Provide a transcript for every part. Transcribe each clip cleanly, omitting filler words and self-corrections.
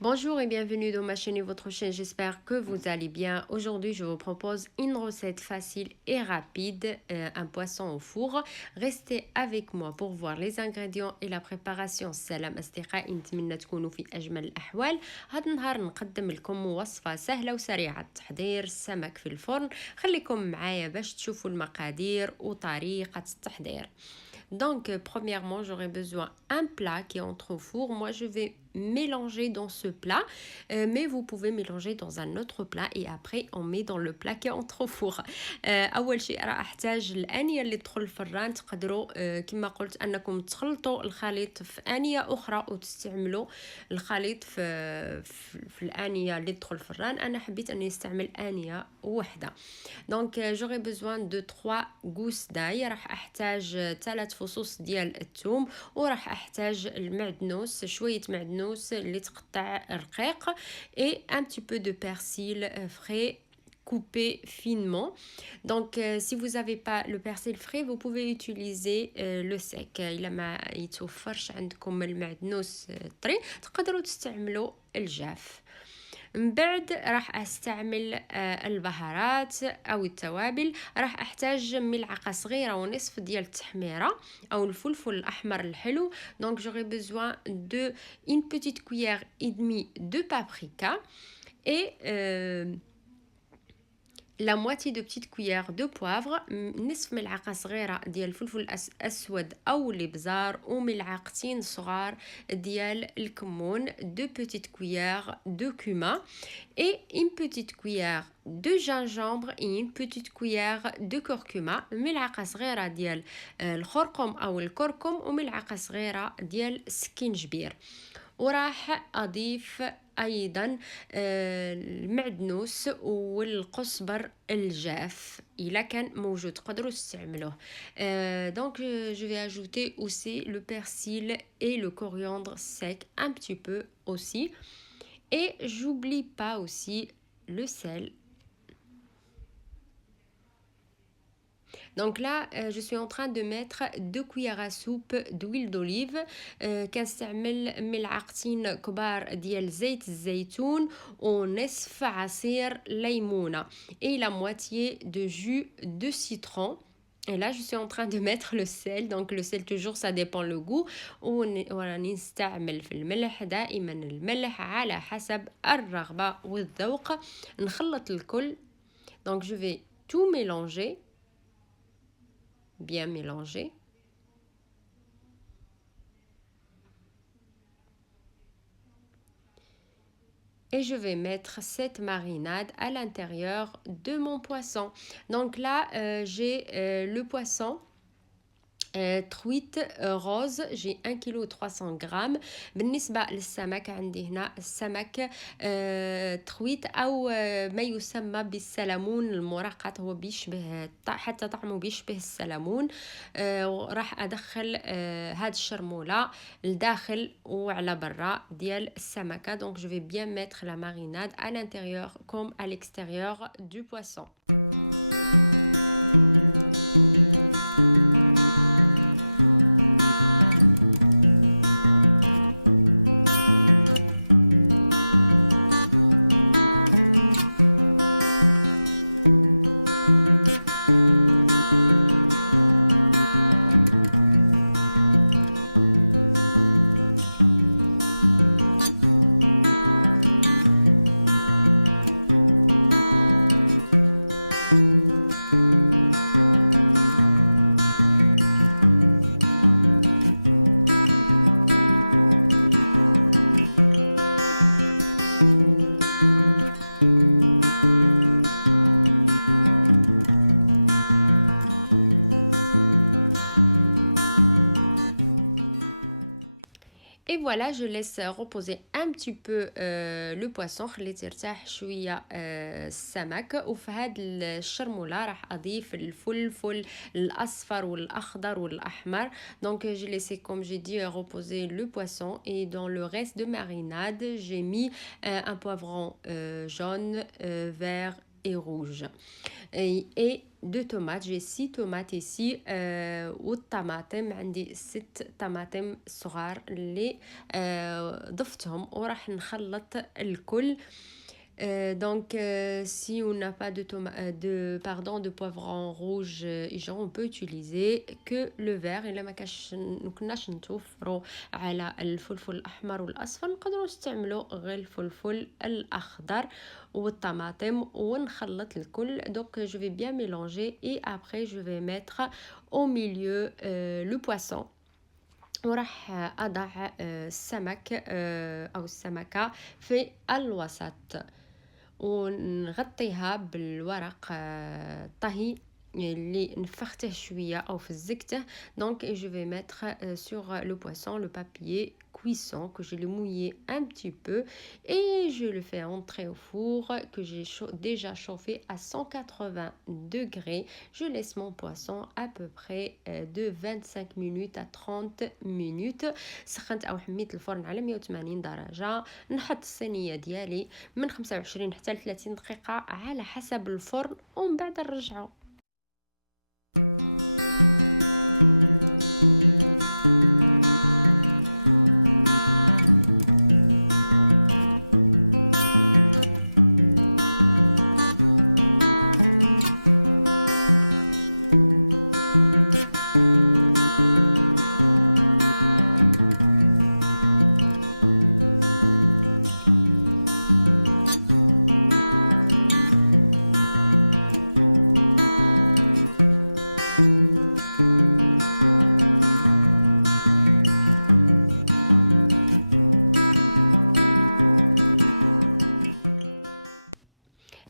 Bonjour et bienvenue dans ma chaîne et votre chaîne, j'espère que vous allez bien. Aujourd'hui, je vous propose une recette facile et rapide, un poisson au four. Restez avec moi pour voir les ingrédients et la préparation. سلام أصدقائي، نتمنى تكونوا في أجمل الأحوال. هذا النهار نقدم لكم وصفة سهلة وسريعة التحضير، السمك في الفرن. خليكم معايا باش تشوفوا المقادير وطريقة التحضير. Donc, premièrement, j'aurai besoin d'un plat qui entre au four. Moi, je vais mélanger dans ce plat, mais vous pouvez mélanger dans un autre plat et après on met dans le plat qui entre au four. اول شيء راح احتاج الانيه اللي تدخل الفران. تقدروا كما قلت انكم تخلطوا الخليط في انيه اخرى وتستعملوا الخليط في الانيه اللي تدخل الفران. انا حبيت اني استعمل انيه واحده. دونك جوري بوزوان دو 3 غوس داي. راح احتاج 3 فصوص ديال الثوم، وراح احتاج المعدنوس، شويه معدنوس اللي تقطع رقيق، et un petit peu de persil frais coupé finement. Donc si vous n'avez pas le persil frais, vous pouvez utiliser le sec. إلا ما يتوفرش عندكم المعدنوس طري تقدروا تستعملوا الجاف. من بعد راح استعمل البهارات او التوابل. راح احتاج ملعقه صغيره ونصف ديال التحميره او الفلفل الاحمر الحلو. دونك j'aurai besoin de une petite cuillère et demie de paprika et la moitié de petite cuillère de poivre، نصف ملعقة صغيرة ديال الفلفل الأسود أو الإبزار، وملعقتين صغار ديال الكمون، deux petites cuillères de cumin et une petite cuillère de gingembre et une petite cuillère de curcuma، ملعقة صغيرة ديال الخرقوم أو الكركم، وملعقة صغيرة ديال السكينجبير. وراح أضيف أيضا المعدنوس والقزبر الجاف إلا كان موجود تقدروا تستعملوه. Donc je vais ajouter aussi le persil et le coriandre sec un petit peu aussi, et j'oublie pas aussi le sel. Donc là, je suis en train de mettre 2 cuillères à soupe d'huile d'olive. كنستعمل ملعقتين كبار ديال زيت الزيتون ونصف عصير ليمونة et la moitié de jus de citron. Et là, je suis en train de mettre le sel. Donc, le sel, toujours, ça dépend le goût. وراني نستعمل في الملح دائما الملح على حسب الرغبة والذوق. نخلط الكل. Donc, je vais tout mélanger. Bien mélanger. Et je vais mettre cette marinade à l'intérieur de mon poisson. Donc là, j'ai le poisson truite rose. J'ai 1 kg 300 grammes. بالنسبة للسمك عندي هنا السمك ترويت أو ما يسمى بالسلمون المرقط. هو بيشبه حتى طعمه بيشبه السلمون. راح أدخل هاد الشرمولة لداخل وعلى برا ديال السمكة. Donc je vais bien mettre la marinade à l'intérieur comme à l'extérieur du poisson. Et voilà, je laisse reposer un petit peu le poisson. خليت يرتاح شويه السمك. وفي هاد الشرموله راح اضيف الفلفل الاصفر والاخضر والاحمر. Donc j'ai laissé, comme j'ai dit, reposer le poisson, et dans le reste de marinade j'ai mis un poivron jaune, vert et rouge. Et deux tomates, j'ai 6 tomates ici والطماطم عندي 6 طماطم صغار اللي ضفتهم وراح نخلط الكل. Donc, si on n'a pas de poivron rouge et jaune, on peut utiliser que le vert. إلا ما كناش نتوفروا على الفلفل الأحمر والأصفر نقدروا نستعملوا غير الفلفل الأخضر والطماطم ونخلط الكل. Donc, je vais bien mélanger et après je vais mettre au milieu le poisson. وراح أضع السمك أو السمكة في الوسط ونغطيها بالورق طهي اللي نفخته شوية أو فزكته. Donc je vais mettre sur le poisson le papier cuisson que je l'ai mouillé un petit peu et je le fais entrer au four que j'ai déjà chauffé à 180 degrés. Je laisse mon poisson à peu près de 25 minutes à 30 minutes. سخنت أو حميت الفرن على 180 درجة. نحط الصينية ديالي من 25 حتى ل 30 دقيقة على حسب الفرن ومن بعد نرجعه.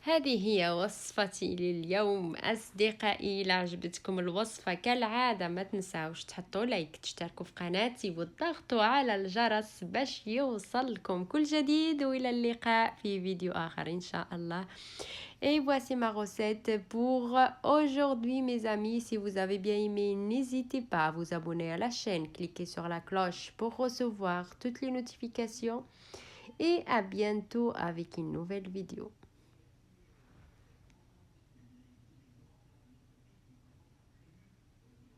هذه هي وصفتي لليوم أصدقائي. إذا عجبتكم الوصفة كالعادة ما تنساوش تحطوا لايك، تشتركوا في قناتي وتضغطوا على الجرس باش يوصلكم كل جديد. وإلى اللقاء في فيديو آخر إن شاء الله. Et voici ma recette pour aujourd'hui mes amis. Si vous avez bien aimé, n'hésitez pas à vous abonner à la chaîne, cliquez sur la cloche pour recevoir toutes les notifications et à bientôt avec une nouvelle vidéo.